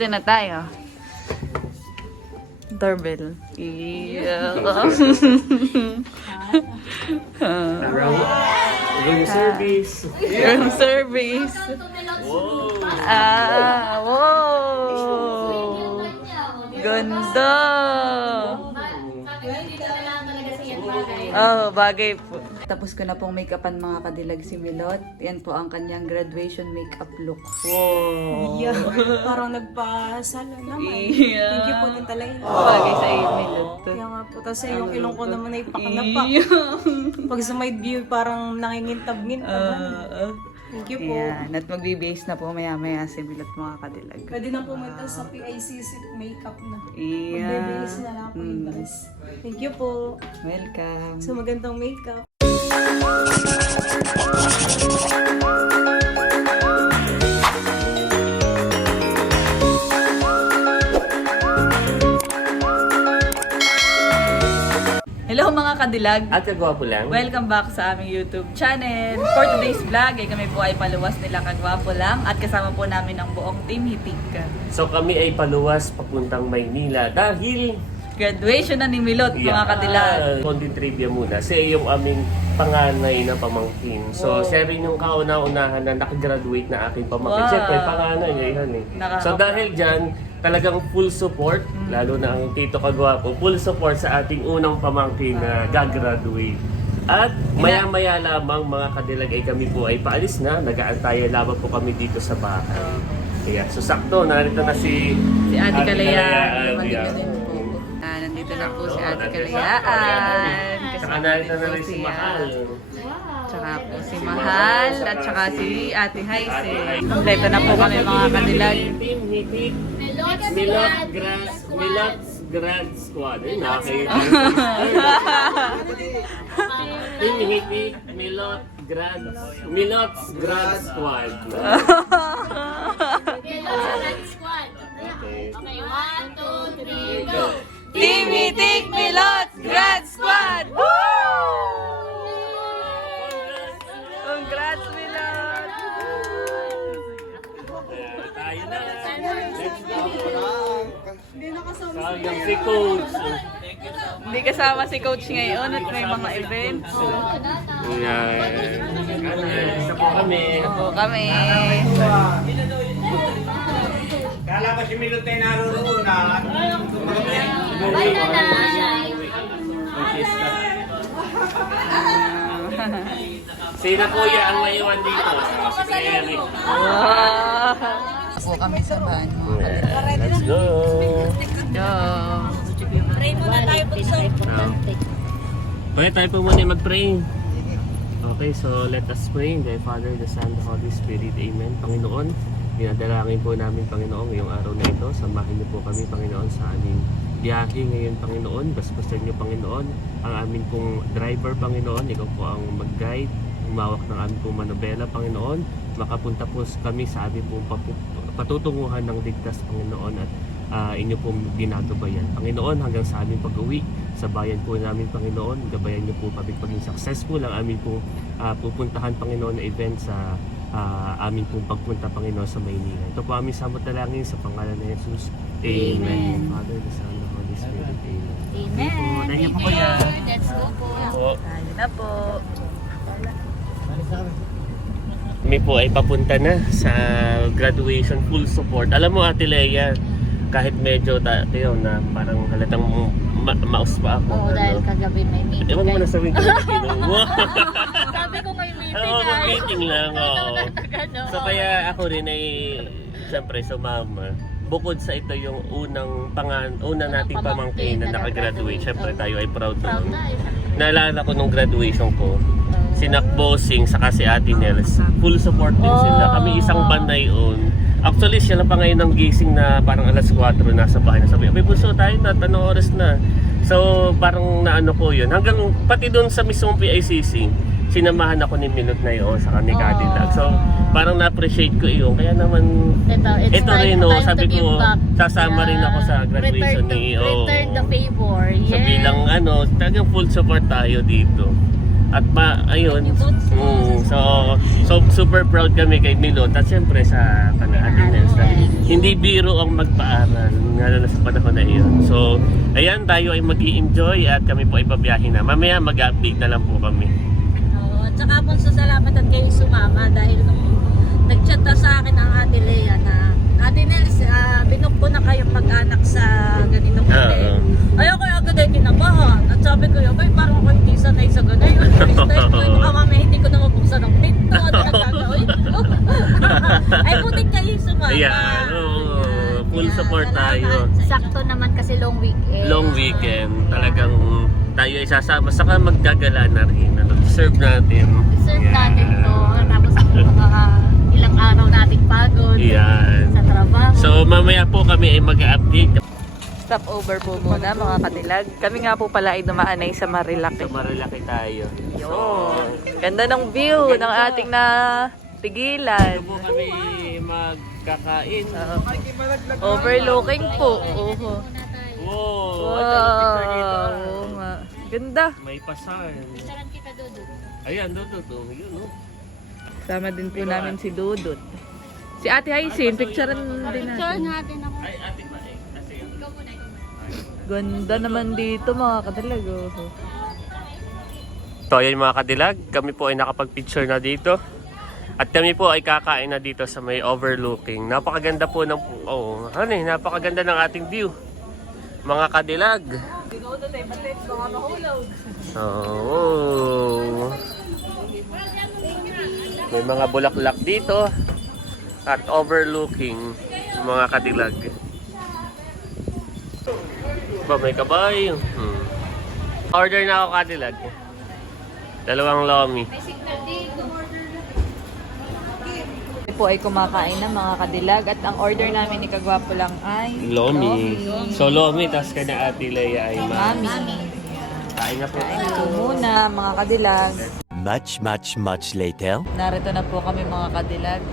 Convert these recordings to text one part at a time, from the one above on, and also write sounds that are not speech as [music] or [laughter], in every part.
Ito na tayo. Doorbell. Yeah. Room service. Room service. Wow. Ah, wow. Ganda. Oh, bagay. Tapos ko na pong make-upan mga kadilag si Milot. Yan po ang kanyang graduation make-up look. Wow. Yeah, parang nagpasala naman. Yeah. Thank you po din talaga. Bagay sa iyo, Milot. Kaya nga po, tapos eh, yung ilong ko naman ay pakanapak. Yeah. Pag sa my view, parang nangingintab-ngintab. Ah, Thank you po. Ayan. At magbibase na po maya-maya si Milot mga kadilag. Pwede na pumunta sa PICC makeup na. Iya. Magbibihis na lang ako Mm. Thank you po. Welcome. Sa magandang makeup. Hello mga kadilag. At kagwapo lang. Welcome back sa aming YouTube channel. For today's vlog, ay kami po ay paluwas nila kagwapo lang at kasama po namin ang buong team Hitik. So kami ay paluwas papuntang Maynila dahil Graduation na ni Milot mga kadilag. Konti trivia muna. Siya yung aming panganay na pamangkin. So, Wow. siya rin yung kauna-unahan na nakagraduate na aking pamangkin. Wow. Siyempre, panganay niya eh. Nakaka- So, dahil dyan, talagang full support, Mm. lalo na ang Tito Kagwapo, full support sa ating unang pamangkin na gagraduate. At maya-maya lamang mga kadilag ay kami po ay paalis na. Nag-aantayan lamang po kami dito sa bahay. Kaya, so sakto, narito na si, Si Ate Kalayaan. Kalayaan, yeah. Nandito na po si Ate Kalayaan. Saka Kasama narito na rin si Mahal. Tsaka po si Mahal at tsaka si Ate Haise. Kompleto na po kami mga Hitik, Milot Grad, Milot Grad Squad. Ay, nakakayo. Team Hitik, Milot Grad, Milot Grad Squad. Okay. Okay, one, two, three, go! Team Hitik Milot Grad Squad! Woo! Congrats Milot! Tayo na. Go. Sayang si Coach. Hindi kasama si Coach ngayon at may mga events. Ayan. Isa po kami. Oo, kami. Kala ko si Milot ay naroon na. Bye, nanay! Sino kuya ang maiwan dito? Si Eric. Wow! Po kami sa van mo. Let's go. Go! Pray muna tayo po sa importante. Pwede tayo po muna mag-pray. Okay, so let us pray. The Father, the Son, the Holy Spirit. Amen. Panginoon, dinadalangin po namin, Panginoon, ngayong araw na ito. Samahin niyo po kami, Panginoon, sa aming biyahe ngayon, Panginoon. Basbasan niyo, Panginoon, ang amin pong driver, Panginoon. Ikaw po ang mag-guide, umawak ng aming pong manobela, Panginoon. Makapunta po kami sa aming pong patutunguhan ng ligtas, Panginoon, at ah, inyo pong ginagabayan. Panginoon, hanggang sa aming pag-uwi, sa bayan po namin, Panginoon, gabayan niyo po kami paging successful ang aming pong ah, pupuntahan, Panginoon, na event sa ah, aming pong pagpunta, Panginoon, sa Maynila. Ito po aming samot dalangin sa pangalan ni Jesus. Amen. Father, the Son, the Holy Spirit. Amen. Amen. Thank you po, Thank kuya. you. Let's go po. Po. Tayo na po. Kami po ay papunta na sa graduation full support. Alam mo Ate Leia, kahit medyo dati yun na parang halatang ma- maus pa ako. Oo, dahil kagabi may meeting Ewan mo na sabihin [laughs] ko. [laughs] Sabi ko may meeting Oo, kayo. meeting lang. Oo. [laughs] Ano? So kaya ako rin ay siyempre sumama. Bukod sa ito yung unang pangan, una nating pamangkin na nakagraduate. Siyempre tayo ay proud tayo. Naalala ko nung graduation ko, si Nak Bossing saka si Ate Nels, full support din sila. Kami isang panay on. Actually, sila pa ngayon ang gising na parang alas 4 nasa bahay na sabi, Abay, bunso tayo na, anong oras na? So, parang naano ko yun. Hanggang pati doon sa mismong PICC, sinamahan ako ni Minot na yun sa ni Cadillac. So, parang na-appreciate ko yun. Kaya naman, Ito, it's ito time, rin, no, time sabi to give ko, back. sasama rin ako sa graduation return the, ni- oo. Return the favor. Yes. sa bilang ano, talagang full support tayo dito. At ma, ayun, mm, so, so super proud kami kay Milot at siyempre sa kanahatin dahil hindi biro ang magpaaral lalo na sa panahon na iyon. So, ayan, tayo ay mag enjoy at kami po ay pabiyahin na. Mamaya mag-update na lang po kami. Oo, at saka po sa salamat at kayo sumama dahil nung nag-chat na sa akin ang Ate Lea na Ate Nels, uh, binok ko na kayong mag-anak sa ganitong Oo. hotel. Ayoko yung agad ay kinabahan. At sabi ko yun, "Ay, parang ako hindi sanay sa ganyan. First time ko, baka mamaya hindi ko na mabuksan ang pinto. Ang gagawin ko? [laughs] ay, buti kayo sumama. Ayan, oo, full Ayan, support tayo. Sakto naman kasi long weekend. Long weekend, talagang tayo ay sasama. Saka maggagala na rin. Ano, serve natin. Serve Ayan. natin to. Tapos mga ilang araw nating pagod Ayan. sa trabaho. So mamaya po kami ay mag-update. Stop over po muna mga kadilag. Kami nga po pala ay dumaanay sa Marilaki. So marilaki tayo. Yun. Ganda ng view ng ating na pigilan. Ito po kami magkakain. Overlooking po. Wow! Picture dito? Wow. Oo nga. Ganda. May pasan. Ayan, doon, doon, doon. Yun, oh. Sama din po namin si Dudut. Si Ate Haisin, picturean din Picture natin. natin ako. Ay, ate ba eh. Kasi Ikaw muna, ikaw muna. Ganda naman dito mga kadilag. Oh. So ayan mga kadilag, kami po ay nakapag-picture na dito. At kami po ay kakain na dito sa may overlooking. Napakaganda po ng, oh, ano eh, napakaganda ng ating view. Mga kadilag. Oh. May mga bulaklak dito. At overlooking mga kadilag. Ba, may kabay. Hmm. Order na ako kadilag. Dalawang lomi. Kami po ay kumakain ng mga kadilag at ang order namin ni Kagwapo lang ay Lomi. So lomi, tapos ka na ate Leia ay ma. Mami. Kain na po. Kain po muna mga kadilag. Much, much, much later. Narito na po kami mga kadilag.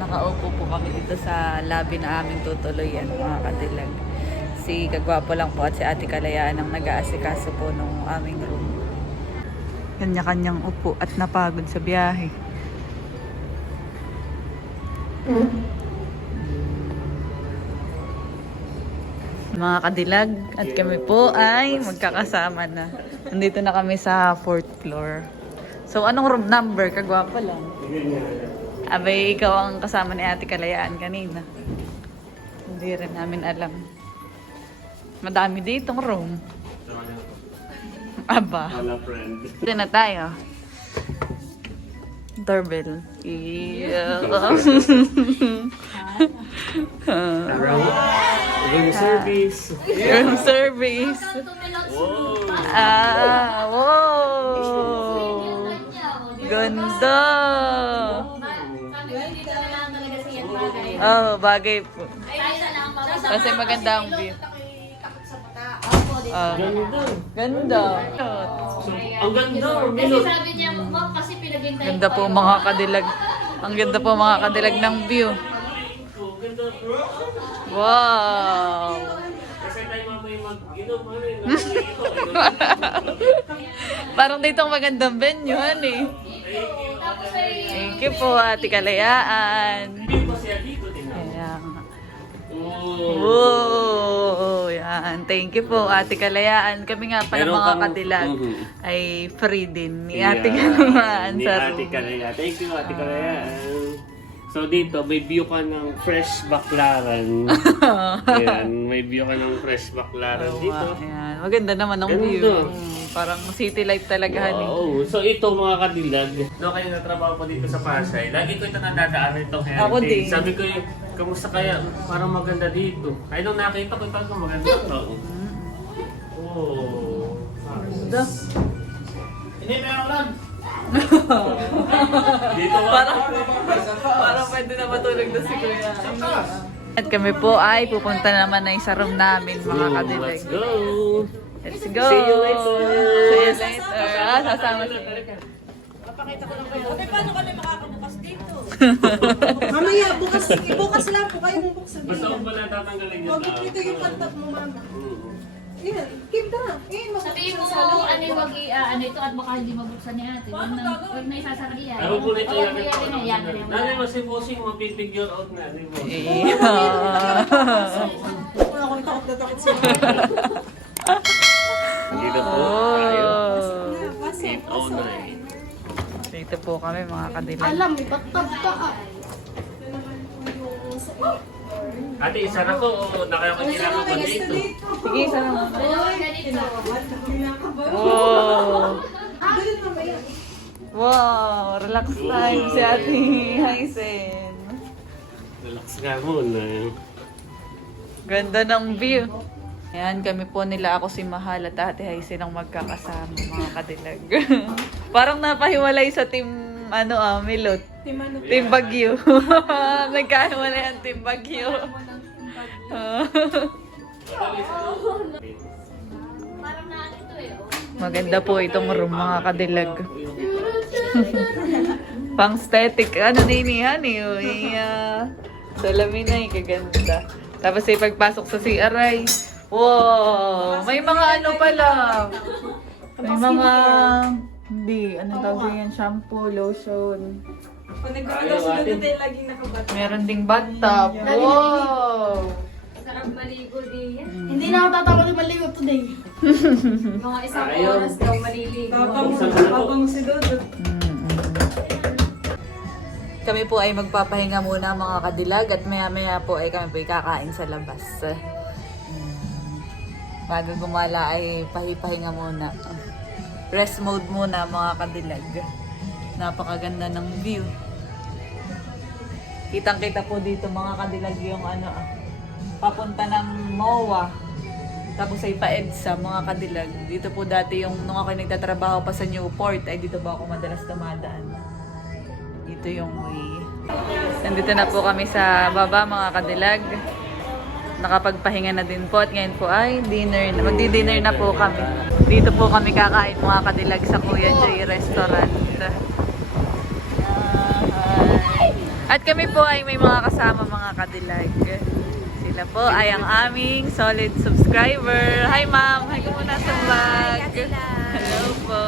Nakaupo po kami dito sa lobby na aming tutuloyan mga kadilag. Si Kagwapo lang po at si Ate Kalayaan ang nag-aasikaso po nung aming room. Kanya-kanyang upo at napagod sa biyahe. Mga kadilag at kami po ay magkakasama na. Nandito na kami sa fourth floor. So anong room number? Kagwapo lang. Abay, ikaw ang kasama ni Ate Kalayaan kanina. Hindi rin namin alam. Madami ditong room. Aba. Dito na tayo. Doorbell. Yeah. [laughs] [laughs] Room service. Room service. Wow. Ah, wow. Ganda. Oh, bagay po. Kasi maganda ang view. Ah, Ganda. ganda. Ang ganda. Milot. Sabi niya, kasi pinaghintay Ganda po mga kadilag. Ang ganda po mga kadilag ng view. Oh, ganda. Wow. Kasi tayo mamay mag-inom. Ano yun? Parang dito ang magandang venue, honey. Thank you po, Ate Kalayaan. Nga. Oh. Yan. Thank you po, Ate Kalayaan. Kami nga pala Meron mga kang- kadilag Mhm. ay free din ni. Ate Kalayaan Ni sa Ate room. Kalaya. Thank you, Ate Kalaya. So dito, may view ka ng fresh baklaran. [laughs] Ayan, may view ka ng fresh baklaran Oo dito. nga, Ayan. Maganda naman ang Ganda. view. Mm, parang city life talaga, honey. Wow. So ito mga kadilag, no kayo natrabaho po dito sa Pasay. Lagi ko ito nadadaanan itong heritage. Ako din. Sabi ko, eh, kamusta kaya? Parang maganda dito. Ay nung nakita ko, parang maganda [laughs] to. Oh. Ganda. Hindi ako lang. Dito. Parang, parang pwede na matulog na si Kuya. At kami po ay pupunta naman na sa room namin, mga kadilag. Let's go. Let's go! See you later. See you later. Ah, sasama si Ate, paano kami makakabukas dito? Mamaya, bukas, bukas lang po kayo buksan. Basta kung pala tatanggalin yung Huwag tao. ito yung pantat mo, mama. Mm. Sabihin mo, ano yung wag i- ah, ano ito at baka hindi mabuksan ni ate. Huwag na, huwag na isasara yan. Ano po nito yan? Nanay, mas si Bossing mapipigure out na. Di ba? Ako yung takot na takot siya. Dito po tayo. Oh. 809. Dito po kami mga kadilag. Alam, batab ka ah. Ate, isa na to o na kayo kailangan ba dito? Sige, isa na. Wow! Wow! Relax time si Ate Hysen. Relax ka muna. Ganda ng view. Ayan, kami po nila ako si Mahal at Ate Hysen ang magkakasama mga kadilag. [laughs] Parang napahiwalay sa team ano ah, Milot. Team ano? Team Bagyo. Team Bagyo. Parang na ano ito eh. oh. Maganda po itong room mga kadilag. [laughs] Pang static. Ano ninihan eh. oh, eh, ah, salamin na eh. Kaganda. Tapos ay pagpasok sa CRI. Wow! May mga ano pala. May mga... Hindi. Anong tawag yan? Shampoo, lotion. Pag nag-ano sila dito laging nakabat. Meron ding bathtub. Wow! Sarap maligo din. Hindi na ako tatawag ng maligo today. [laughs] Mga isang Ayaw. oras daw maliligo. Tapang, tapang si Dodot. Kami po ay magpapahinga muna mga kadilag at maya maya po ay kami po ay kakain sa labas. Mm. Bago gumala ay pahipahinga muna. Rest mode muna mga kadilag. Napakaganda ng view. Kitang kita po dito mga kadilag yung ano ah, papunta ng MOA. Tapos ay pa-EDSA mga kadilag. Dito po dati yung nung ako nagtatrabaho pa sa Newport ay dito ba ako madalas dumadaan. Dito yung way. Nandito na po kami sa baba mga kadilag. Nakapagpahinga na din po at ngayon po ay dinner. na- Magdi-dinner na po kami. Dito po kami kakain mga kadilag sa Kuya Joy Restaurant. Ah, At kami po ay may mga kasama mga kadilag. Sila po ay ang aming solid subscriber. Hi ma'am! Hi ka muna sa vlog. Hello po.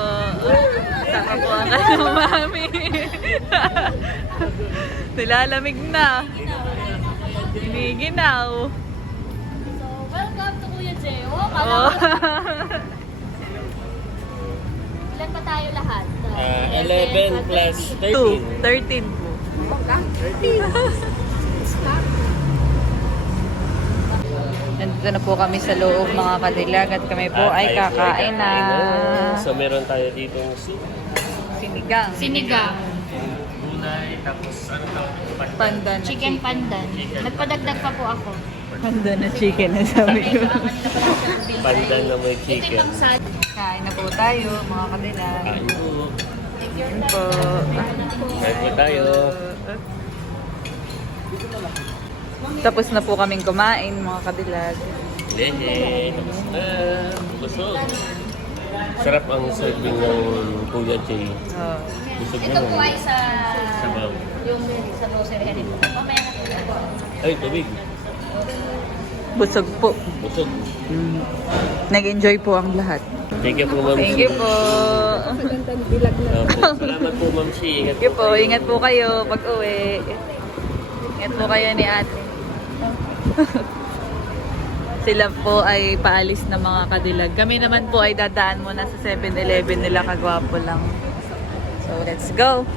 Sama po ang ano mami. [laughs] Nilalamig na. Giniginaw. So, welcome to Kuya Jay. Oh, Oh. ko. [laughs] Ilan pa tayo lahat? Ah, 11 plus 2. 13. 13 po. Nandito na po kami sa loob mga kadilag at kami po At ay tayo po kakain na So meron tayo dito sinigang. Sinigang. gulay, tapos ano tawag ito? Panda na Chicken pandan. Nagpadagdag pa po ako. Panda na chicken na sabi ko. Pandan na may Ito yung chicken. Kain na po tayo mga kadilag. Kain po. Yun po. Kain po tayo. Tapos na po kaming kumain mga kadilag. Lehe. Tapos na. Busog. Sarap ang serving ng Kuya Jay. Oh. Busog Ito po ay sa Sabaw. yung sa grocery rin. Mamaya na po. Ay, tubig. Busog po. Busog. Mm. Nag-enjoy po ang lahat. Thank you po, Ma'am Thank you po. Salamat po, Ma'am Shi. Ingat Thank you po. Ingat po kayo pag uwi. Ingat po kayo ni ate. [laughs] Sila po ay paalis na mga kadilag. Kami naman po ay dadaan muna sa 7-Eleven nila kagwapo lang. So, let's go!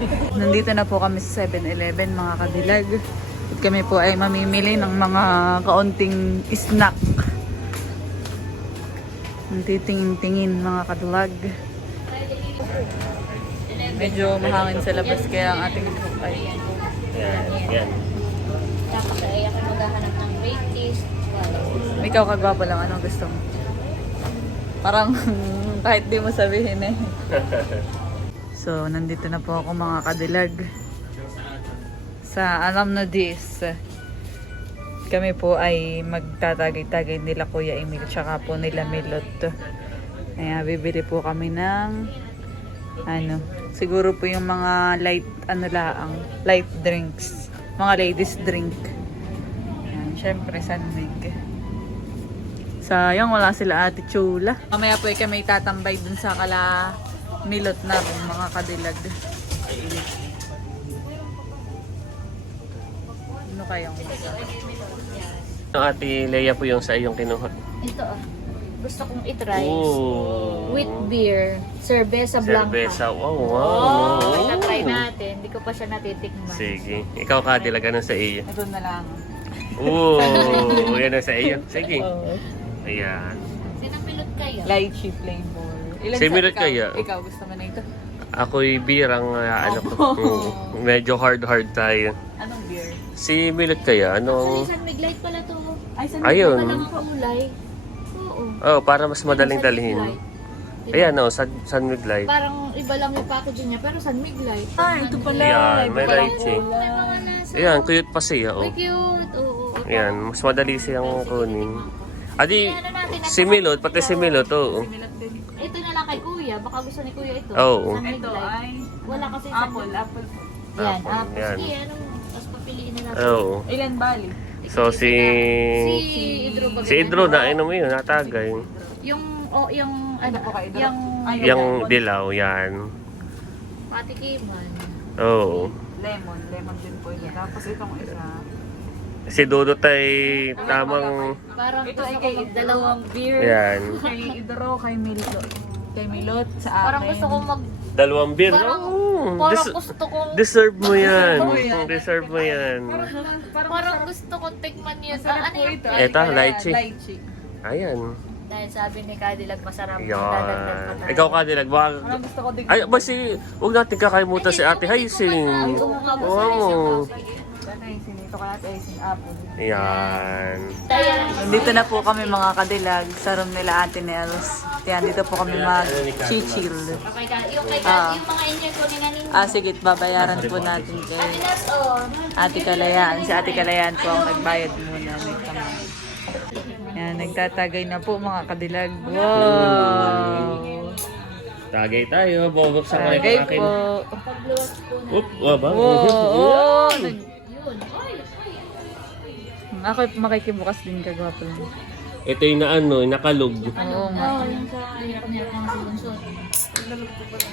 [laughs] Nandito na po kami sa 7-Eleven mga kadilag. At kami po ay mamimili ng mga kaunting snack. Titingin-tingin mga kadilag. Medyo mahangin sa labas kaya ang ating ay Yan. Yan. Tapos ay ako maghahanap ng brake taste. Ikaw kagwapo lang, anong gusto mo? Parang [laughs] kahit di mo sabihin eh. [laughs] so, nandito na po ako mga kadilag. Sa alam na this. Kami po ay magtatagay-tagay nila Kuya Emil tsaka po nila Milot. Kaya bibili po kami ng ano, siguro po yung mga light ano laang, light drinks. Mga ladies drink. Yan, syempre, San Mig. Sayang, wala sila ate Chula. Mamaya po ay kami tatambay dun sa kala milot na mga kadilag. Ano kayang Ang ate Leia po yung sa iyong kinuha. Ito ah. Gusto kong itry. Oh. With beer. Cerveza Blanca. Cerveza. Wow, wow. Oh, itatry natin. Hindi ko pa siya natitikman. Sige. Ikaw kadilag, ano sa iyo? Ito na lang. Oo, yan ang sa iyo. Sige. [laughs] Ayan. Sinapilot kayo. Lychee flavor. Ilan Si sa Milot ikaw? kaya? Ikaw, gusto mo na ito? Ako'y birang uh, ano ko. Mm, [laughs] medyo hard-hard tayo. Anong? Si Milot kaya, Actually, anong... San Miglite pala to. Ay, sa Ayun. Walang kulay. Oo. Oh, para mas madaling San dalhin. Miglite. Diba? Ayan, oh, San, San Miglite. Parang iba lang yung packaging niya, pero San Miglite. Ah, ito pala. Ayan, may pala mga nasa. Ayan, cute pa siya, oh. May cute. Oo. oo. Ayan, mas madali siyang kunin. Adi, Ano natin, si Milot, pati si Milot, oo. Din. Ito na lang kay Kuya. Baka gusto ni Kuya ito. Oo. San Ito Miglite. ay Wala kasi San apple, Miglite. apple po. Yan, Apple, apple. yan. Sige, ano. Tapos papiliin na natin. Oo. Ilan bali? So, si... Si Idro ba Si Idro na, inom mo yun, natagay. Yung, oh, yung, ano, po kay Idro? yung, Ay, Yung dilaw, yan. patikiman. Oo. Lemon. Lemon din po ito. Tapos itong isa. Si Dudot ay tamang... Parang Ito gusto ay kay dalawang beer. Yan. Kay Idro, kay Milot. Kay Milot sa akin. Parang gusto ko mag, Dalawang beer. parang, Oh, parang des- gusto kong, deserve mo yan. Deserve mo yan. parang gusto kong tikman yun. Ah, ano po yung ito. Eto, lychee. Lychee. Ayan. Dahil sabi ni Cadillac masarap. dadagdag pa Yan. tayo. Ikaw ka dilag. Baka... Ano gusto ko din? Ay, ba si... Huwag natin kakalimutan si Ate Haising. Oo. Ay, sinito ka natin. Ay, sin apple. Yan. Nandito na po kami mga kadilag sa room nila Ate Nels. Yan, dito po kami mag-chill. Okay, ka. Yung kay Ah. yung mga enjoy ko ni Nanin. Ah, sige, babayaran po natin kay Pinas, oh. Ate Kalayaan. Si Ate Kalayaan po ang nagbayad muna. May kamay. Yan, nagtatagay na po mga kadilag. Wow! Tagay tayo. Bubuksan ko Tagay yung akin. po. Oop, waba. Wow! Oh, nag- ako makikibukas din kagwapo lang. Ito yung na ano, nakalog. Oo nga. Oh, yung sa yung kanya pang.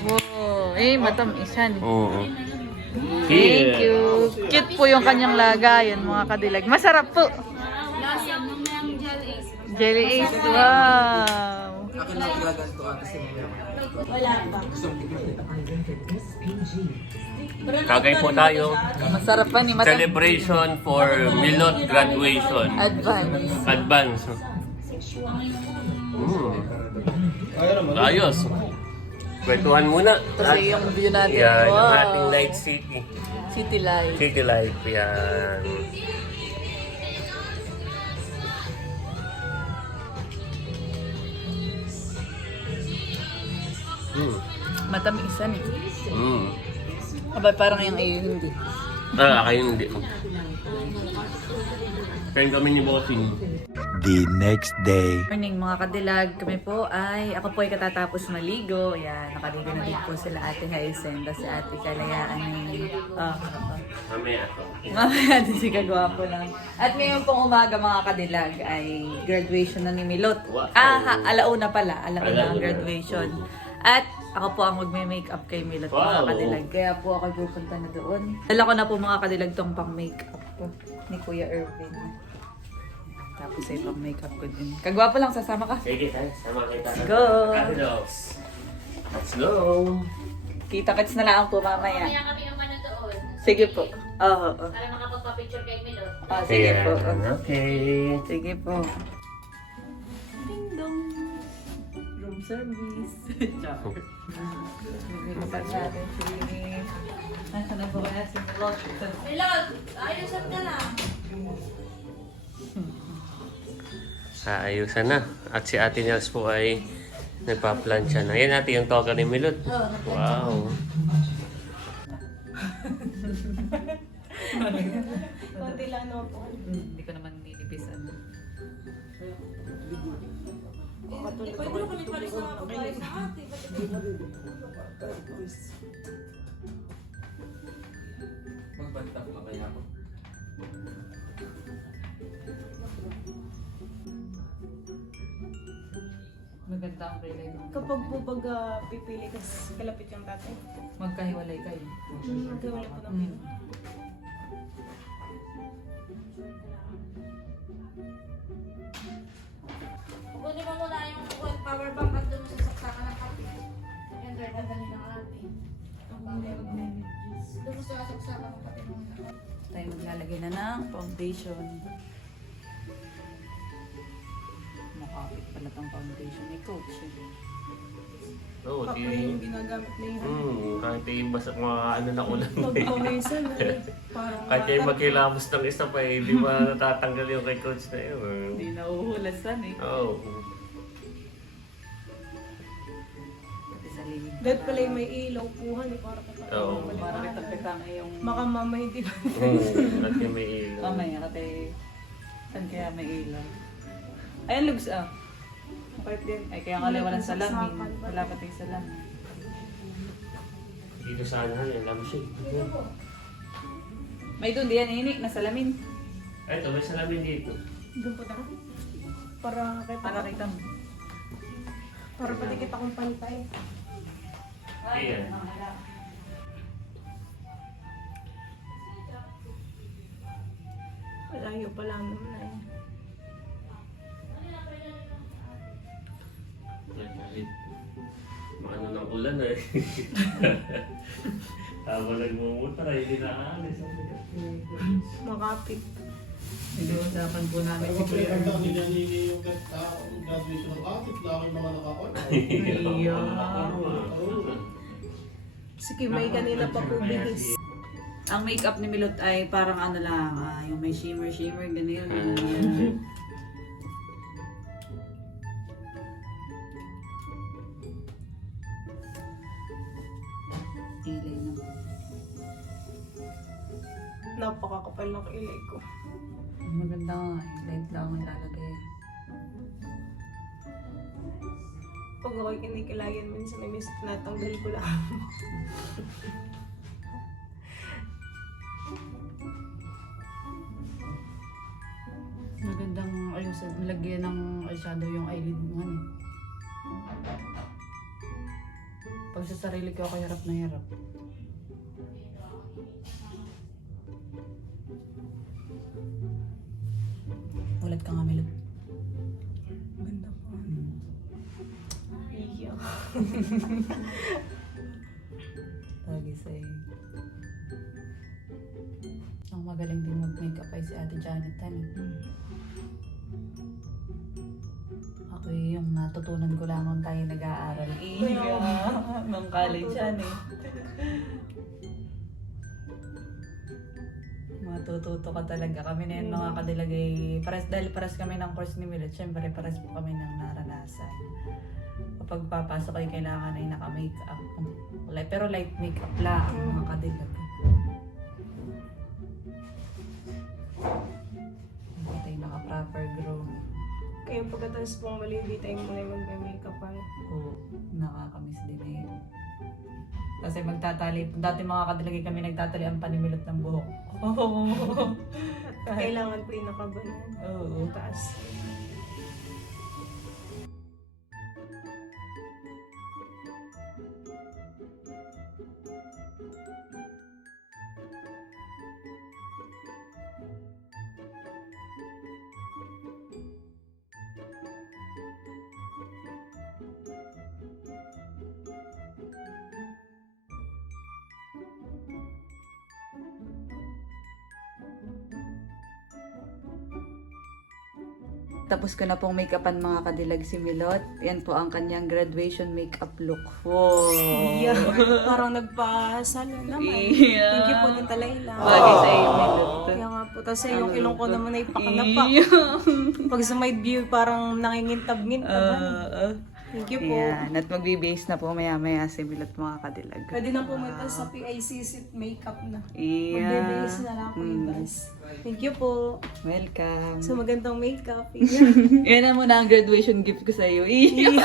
Wow! Eh, matamis yan. Oo. Thank you. Cute po yung kanyang lagayan, mga kadilag. Masarap po. Lasa, mamayang jelly. Jelly Ace, wow! Tagay po tayo. Masarap pa ni Mata. Celebration for Milot graduation. Advance. Advance. Mm. Ayos. Kwentuhan muna. Kasi yung view natin. Yan, ang wow. ating Night City. City Life. City life, yan. Mm. Matamisan eh. Mm. Aba, parang yung ayun hindi. Ah, kayo hindi. Kain kami ni Bossing. The next day. Morning mga kadilag, kami po ay, ako po ay katatapos maligo. Yan, nakaligo na din po sila ate Haisen, tapos si ate Kalayaan ni, ah, Mamaya ako. mamaya [laughs] din si Kagwapo lang. At ngayon pong umaga mga kadilag ay graduation na ni Milot. Wow. Ah, ha, alauna pala, alauna ang graduation. At ako po ang magme-makeup kay Milot mga Wow. kadilag. Kaya po ako pupunta na doon. Dala ko na po mga kadilag tong pang makeup ko ni Kuya Irvin. Tapos ay pang makeup ko din. Kagwapo lang, sasama ka. Sige, tayo. Sama kita. Let's go. Let's Let's go. Kita-kits na lang po mamaya. Kaya kami umano doon. Sige po. Oo. oo. Para makapagpa-picture kay Milo. Ah, sige po. Okay. Sige po. Service. [laughs] Ciao. Bibigyan natin si... Nasaan na kaya si Milot? Milot! Ayusan ka lang. Aayusan na. At si Ate Nels po ay nagpa-plancha na. Yan natin yung toga ni Milot. Wow. [laughs] Konti lang no po. Maganda ang relay mo. Kapag po pag ah, pipili ka kalapit yung tatay. Magkahiwalay kayo. Hmm, Magkawala po ng Mm. Yan, Dre, ganda nila ng ate. Doon mo sa ng muna. Tayo maglalagay na ng foundation. Makapit pala tong foundation ni Coach. eh. Oo, Papa di... yung ginagamit na yun. Hmm, kahit yung basta mga ano na ulan eh. pawisan, [laughs] eh, parang Kahit yung water. magkilamos ng isa pa eh, di ba [laughs] natatanggal yung kay coach na yun. Hindi na uhulasan eh. Oo. Pati Dahil pala yung may ilaw puhan eh, para kapag Oo. Para kita yung... Baka mama hindi ba? Hmm, at yung may ilaw. Mamaya kasi... Saan kaya may ilaw? Ayan, Lugs ah. Bakit din? Ay, kaya nga walang salamin. Wala pa tayong salamin. Dito sana yan, alam siya. May doon diyan ini na salamin. Ay, ito, may salamin dito. Doon po tayo. Para kay Para kita mo. para pati kita kong pantay. Ayan. Malayo pala naman na eh. Maano ng ulan eh. [laughs] Habang nagmumutra, hindi na aalis. Makapit. Nag-uusapan po namin si Kuya Ang Erwin. nilili yung graduation ng atit, langit naman nakakot. [laughs] Iya. Si Kimay kanina pa po bihis. Ang makeup ni Milot ay parang ano lang, ah, yung may shimmer shimmer ganyan. Ah. Ilay na. Napakakapal ng ilay ko. Maganda nga, eh. light lang ang lalagay. Pag ako'y kinikilayan minsan ay miss natanggal ko lang. Magandang ayusin, lagyan ng eyeshadow yung eyelid mo ano. Pag sa sarili ko ako hirap na hirap. Ulit ka nga, Milot. Sa'yo. Ang magaling din mag-makeup ay si Ate Janet Tan. Ako yung natutunan ko lang nung tayo nag-aaral. Iya. Nung college yan eh. Matututo ka talaga. Kami na yun mga kadilagay. Pares, dahil pares kami ng course ni Milot, syempre pares po kami ng naranasan. Kapag papasok kayo, kailangan ay naka-makeup. Light- Pero light makeup lang, mga kadilag. Hindi tayo naka-proper grow. Kaya pagkatapos pong mali, di tayo muna mag-makeup pa. Oo, nakakamiss din eh. Kasi magtatali, dati mga kadilagay kami nagtatali ang panimilot ng buhok. [laughs] Kailangan po yung nakabanan. Oo. Taas. Tapos ko na pong make-upan mga kadilag si Milot. Yan po ang kanyang graduation makeup look. Wow! Iya. Parang nagpasala naman. Iya. Thank you po Tita Layla. Bagay sa iyo, Milot. Kaya nga po. Tapos yung ilong ko naman ay pakanapak. Iya. Pag sa my view, parang nangingintab-ngintab. Uh, Thank you po. Yan. At magbibase na po maya-maya si Milot mga kadilag. Pwede na pumunta sa PICC makeup na. Iya. Magbibase na lang po yung Mm. bus. Thank you po. Welcome. Sa magandang makeup. [laughs] Yan na muna ang graduation gift ko sa iyo. Iya.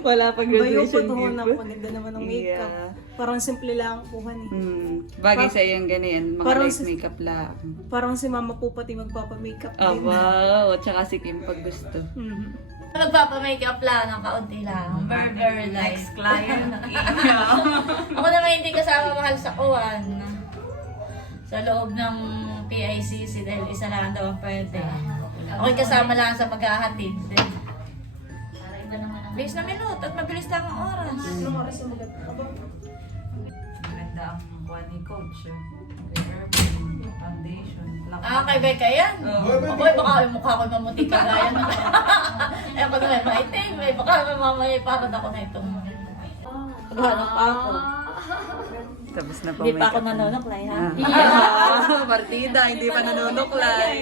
Wala pang Bayo po graduation gift. na maganda naman ng makeup. Yeah. Parang simple lang ang kuhan eh. Hmm. Bagay sa iyo yung ganyan. Mga Parang light si- makeup lang. Parang si mama po pati magpapa-makeup Oh, din. wow. At saka si Kim pag gusto. Magpapamakeup lang ng kaunti lang. Mm-hmm. Burger like. Next client email. [laughs] Ako naman hindi kasama mahal sa kuwan. Sa loob ng PICC dahil isa lang daw ang pwede. Ah. Ako'y kasama lang sa maghahatid. Bilis na minute at mabilis lang ang oras. Maganda ang kuha ni coach. eh. Foundation. Black Ah, kay Becca yan. Oo. Boy, baka yung mukha ko mamuti ka gaya na. [laughs] Ewan ko naman, maitim. Eh, baka mamamaya iparad ako na ito. Naghanap pa ako. Ah. Tapos na pa Hindi pa ako nanonoklay, ha? Ah, partida, [laughs] hindi pa nanonoklay.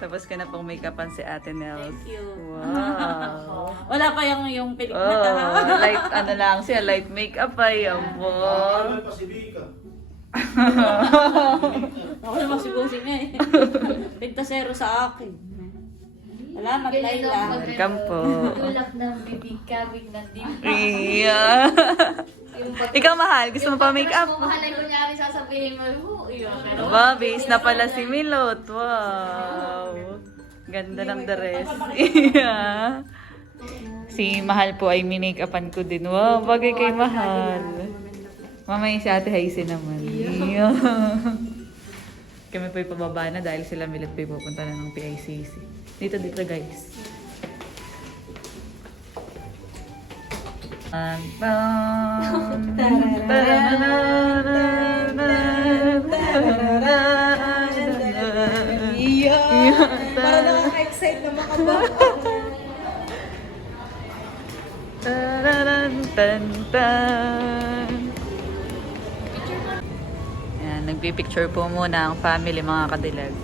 Tapos ka na pang make upan si Ate Nels. Thank you. Wow. [laughs] Wala pa yung, yung pilik na Oh, light ano lang siya, light makeup ay. Ang po. Ano pa si Vika? Ako naman si Pusing niya eh. Pintasero sa akin. Salamat, Laila. Welcome po. Tulak ng bibig kawig ng diba. Iya. Ikaw mahal, gusto mo pa make up? Yung mahal ay kunyari sasabihin mo, oh, yun. Wow, base na pala si Milot. Wow. Ganda ng dress. Iya. Si Mahal po ay minake upan ko din. Wow, bagay kay Mahal. Mamaya si Ate Haise naman. Yeah. [laughs] Kami pa'y pababa na dahil sila milit pa'y pupunta na ng PICC. Dito, dito guys. Iyon! Para nakaka-excite na makabang. Tan tan tan yan, nagpipicture po muna ang family mga kadilag.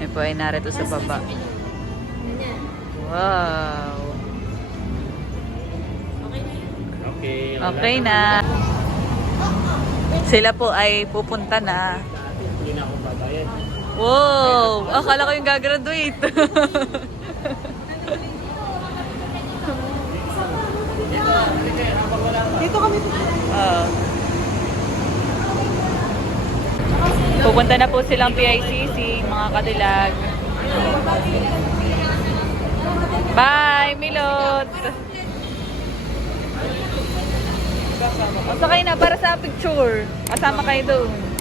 Yan po ay narito sa baba. Wow! Okay. Okay na. Sila po ay pupunta na. Hindi na ako babayad. Wow! Akala ko yung gagraduate. Dito kami. Oo. Pupunta na po silang PICC, mga kadilag. Bye, Milot! O, sakay na para sa picture. Kasama kayo doon.